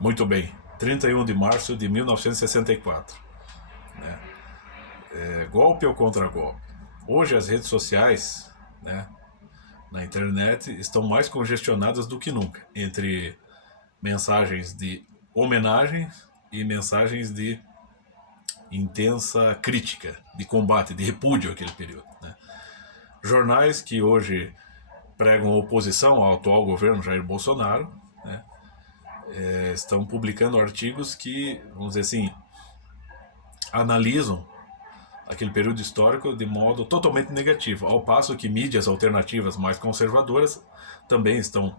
Muito bem, 31 de março de 1964. Né? Golpe ou contra-golpe? Hoje as redes sociais, né, na internet estão mais congestionadas do que nunca, entre mensagens de homenagem e mensagens de intensa crítica, de combate, de repúdio àquele período. Né? Jornais que hoje pregam oposição ao atual governo Jair Bolsonaro, né, estão publicando artigos que, vamos dizer assim, analisam aquele período histórico de modo totalmente negativo, ao passo que mídias alternativas mais conservadoras também estão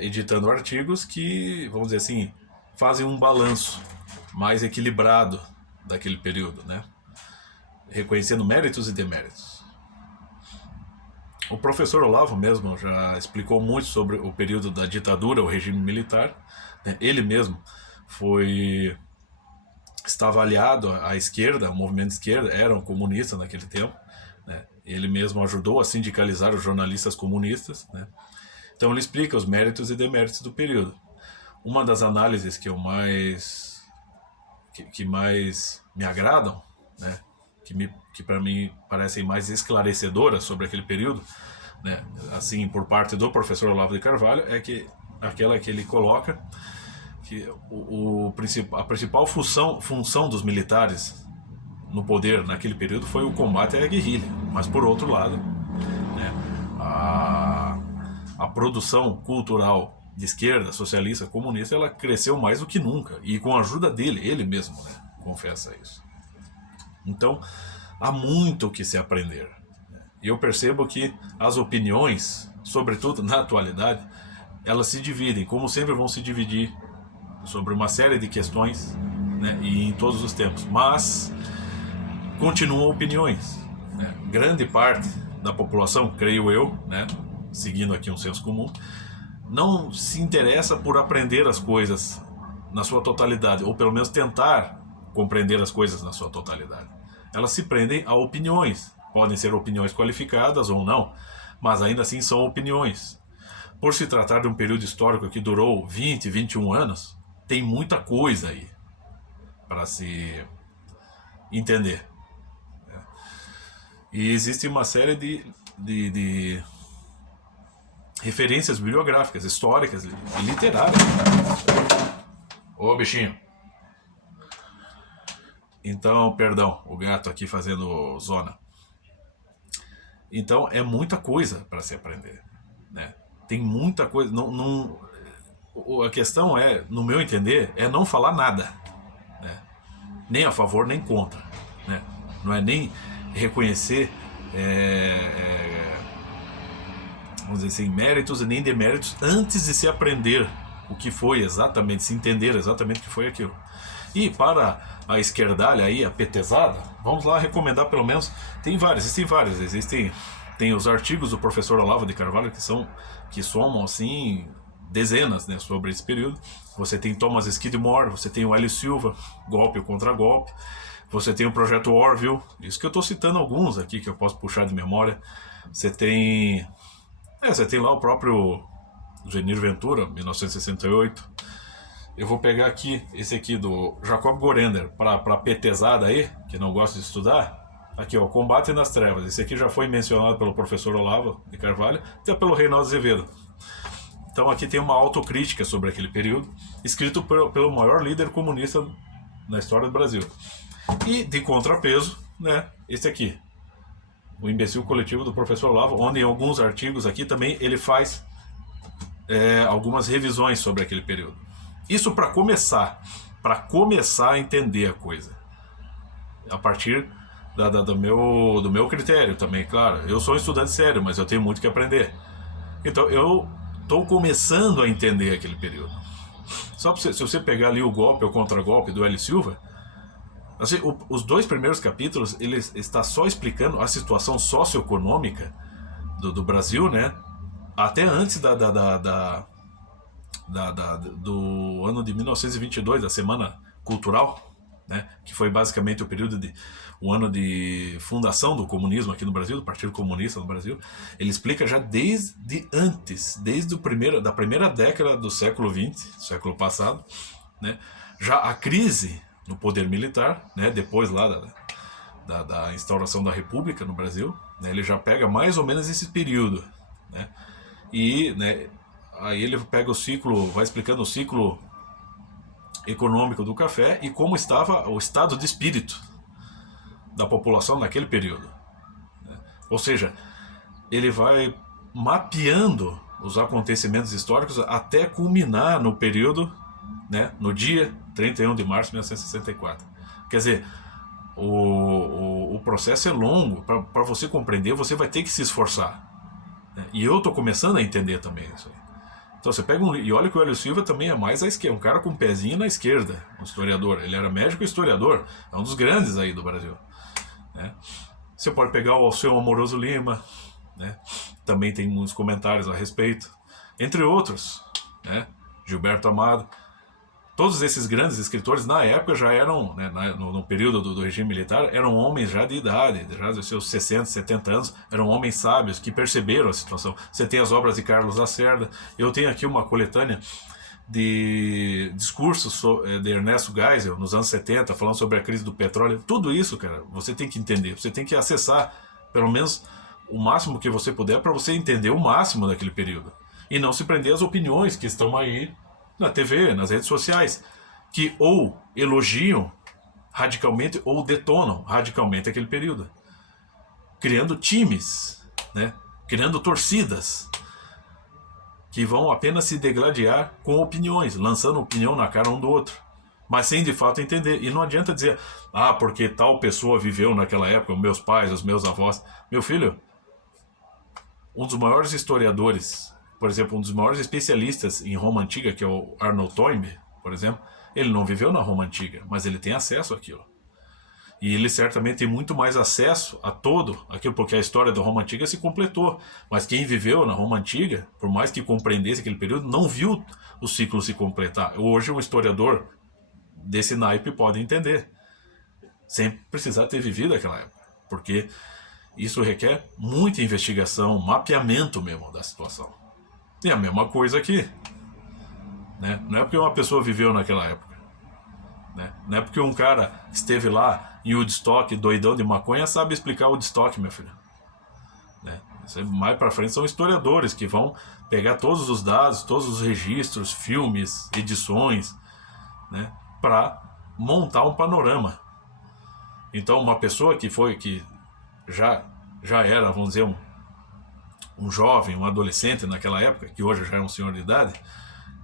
editando artigos que, vamos dizer assim, fazem um balanço mais equilibrado daquele período, né? Reconhecendo méritos e deméritos. O professor Olavo mesmo já explicou muito sobre o período da ditadura, o regime militar, né? Ele mesmo estava aliado à esquerda, ao movimento de esquerda, era um comunista naquele tempo, né? Ele mesmo ajudou a sindicalizar os jornalistas comunistas, né? Então ele explica os méritos e deméritos do período. Uma das análises que mais me agradam, né? que para mim parecem mais esclarecedoras sobre aquele período, né? Assim, por parte do professor Olavo de Carvalho, é que aquela que ele coloca que a principal função dos militares no poder naquele período foi o combate à guerrilha. Mas, por outro lado, né, a produção cultural de esquerda, socialista, comunista, ela cresceu mais do que nunca. E com a ajuda dele, ele mesmo, né, confessa isso. Então, há muito o que se aprender. E eu percebo que as opiniões, sobretudo na atualidade, elas se dividem, como sempre vão se dividir sobre uma série de questões, né, e em todos os tempos, mas continuam opiniões, né? Grande parte da população, creio eu, né, seguindo aqui um senso comum, não se interessa por aprender as coisas na sua totalidade, ou pelo menos tentar compreender as coisas na sua totalidade. Elas se prendem a opiniões, podem ser opiniões qualificadas ou não, mas ainda assim são opiniões. Por se tratar de um período histórico que durou 20, 21 anos, tem muita coisa aí para se entender. E existe uma série de referências bibliográficas, históricas e literárias. Ô, bichinho. Então, perdão, o gato aqui fazendo zona. Então, é muita coisa para se aprender, né? Tem muita coisa. A questão é, no meu entender, é não falar nada, né? Nem a favor, nem contra, né? Não é nem reconhecer, vamos dizer assim, méritos e nem deméritos antes de se aprender o que foi exatamente, se entender exatamente o que foi aquilo. E para a esquerdalha aí, a petezada, vamos lá recomendar pelo menos, tem os artigos do professor Olavo de Carvalho que somam assim dezenas, né, sobre esse período. Você tem Thomas Skidmore, você tem o Hélio Silva, Golpe ou Contra-Golpe, você tem o Projeto Orville, isso que eu estou citando alguns aqui que eu posso puxar de memória. Você tem lá o próprio Genir Ventura, 1968. Eu vou pegar aqui esse aqui do Jacob Gorender, para petezada aí, que não gosta de estudar. Aqui, ó, Combate nas Trevas. Esse aqui já foi mencionado pelo professor Olavo de Carvalho, até pelo Reinaldo Azevedo. Então aqui tem uma autocrítica sobre aquele período, escrito pelo maior líder comunista na história do Brasil. E de contrapeso, né, esse aqui, O Imbecil Coletivo do professor Olavo, onde em alguns artigos aqui também ele faz algumas revisões sobre aquele período. Isso para começar a entender a coisa. A partir do meu critério também, claro. Eu sou um estudante sério, mas eu tenho muito que aprender. Então eu estou começando a entender aquele período. Só se você pegar ali o Golpe ou Contra-Golpe do Hélio Silva, assim, os 2 primeiros capítulos ele está só explicando a situação socioeconômica do Brasil, né? Até antes do ano de 1922, da Semana Cultural, né, que foi basicamente o ano de fundação do comunismo aqui no Brasil, do Partido Comunista no Brasil. Ele explica já desde antes, da primeira década do século XX, século passado, né, já a crise no poder militar, né, depois lá da instauração da República no Brasil, né, ele já pega mais ou menos esse período, né, e, né, aí ele pega o ciclo, vai explicando o ciclo econômico do café e como estava o estado de espírito da população naquele período. Ou seja, ele vai mapeando os acontecimentos históricos até culminar no período, né, no dia 31 de março de 1964. Quer dizer, o processo é longo. Para você compreender, você vai ter que se esforçar. Né? E eu estou começando a entender também isso aí. Então você pega e olha que o Hélio Silva também é mais à esquerda, um cara com um pezinho na esquerda, um historiador. Ele era médico e historiador, é um dos grandes aí do Brasil. Né? Você pode pegar o Alceu Amoroso Lima, né? Também tem muitos comentários a respeito, entre outros, né? Gilberto Amado. Todos esses grandes escritores na época já eram, né, no período do regime militar, eram homens já de idade, já dos seus 60, 70 anos, eram homens sábios que perceberam a situação. Você tem as obras de Carlos Lacerda, eu tenho aqui uma coletânea de discursos de Ernesto Geisel nos anos 70, falando sobre a crise do petróleo. Tudo isso, cara, você tem que entender, você tem que acessar pelo menos o máximo que você puder para você entender o máximo daquele período. E não se prender às opiniões que estão aí na TV, nas redes sociais, que ou elogiam radicalmente ou detonam radicalmente aquele período, criando times, né? Criando torcidas que vão apenas se degladiar com opiniões, lançando opinião na cara um do outro, mas sem de fato entender. E não adianta dizer, porque tal pessoa viveu naquela época, os meus pais, os meus avós. Meu filho, um dos maiores historiadores, por exemplo, um dos maiores especialistas em Roma Antiga, que é o Arnold Toynbee, por exemplo, ele não viveu na Roma Antiga, mas ele tem acesso àquilo. E ele certamente tem muito mais acesso a todo aquilo, porque a história da Roma Antiga se completou. Mas quem viveu na Roma Antiga, por mais que compreendesse aquele período, não viu o ciclo se completar. Hoje um historiador desse naipe pode entender, sem precisar ter vivido aquela época, porque isso requer muita investigação, mapeamento mesmo da situação. E a mesma coisa aqui, né? Não é porque uma pessoa viveu naquela época, né? Não é porque um cara esteve lá em Woodstock, doidão de maconha, sabe explicar Woodstock, meu filho, né? Mais pra frente são historiadores que vão pegar todos os dados, todos os registros, filmes, edições, né? Para montar um panorama. Então uma pessoa que já era, vamos dizer, um jovem, um adolescente naquela época, que hoje já é um senhor de idade,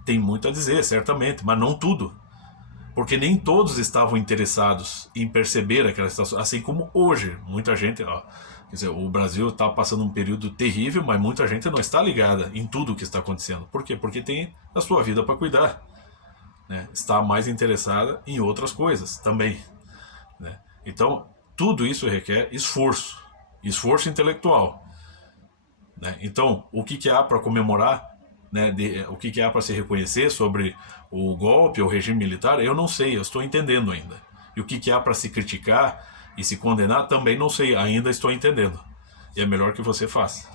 tem muito a dizer, certamente, mas não tudo. Porque nem todos estavam interessados em perceber aquela situação, assim como hoje. Muita gente, quer dizer, o Brasil está passando um período terrível, mas muita gente não está ligada em tudo o que está acontecendo. Por quê? Porque tem a sua vida para cuidar, né? Está mais interessada em outras coisas também, né? Então, tudo isso requer esforço intelectual, né? Então, o que há para comemorar, né, o que há para se reconhecer sobre o golpe, o regime militar, eu não sei, eu estou entendendo ainda. E o que há para se criticar e se condenar, também não sei, ainda estou entendendo. E é melhor que você faça.